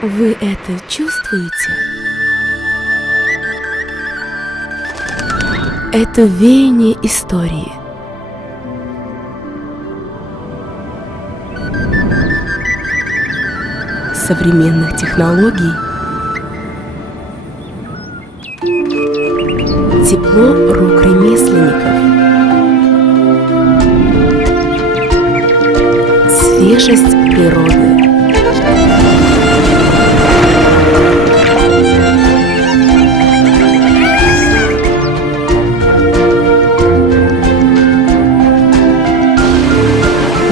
Вы это чувствуете? Это веяние истории. Современных технологий, тепло рук ремесленников, свежесть природы.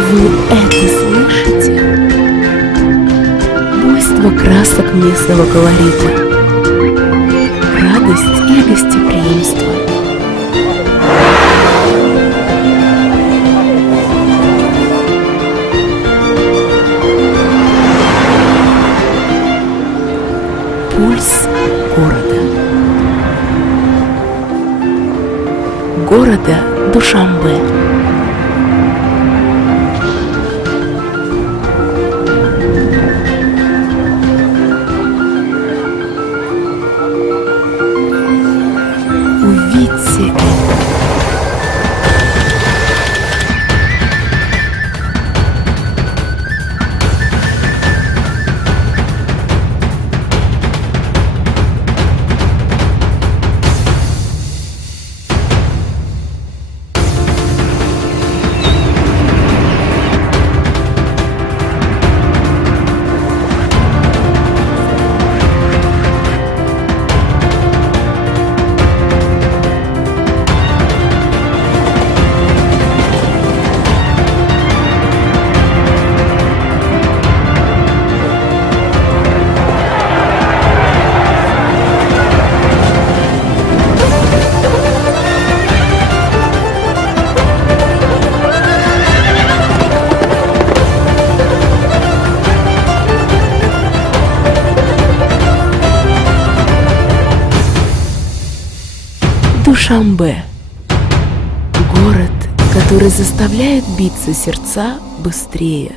Вы это слышите? Буйство красок местного колорита, радость и гостеприимство. Пульс города. Города Душанбе. Увидьте это. Душанбе. Город, который заставляет биться сердца быстрее.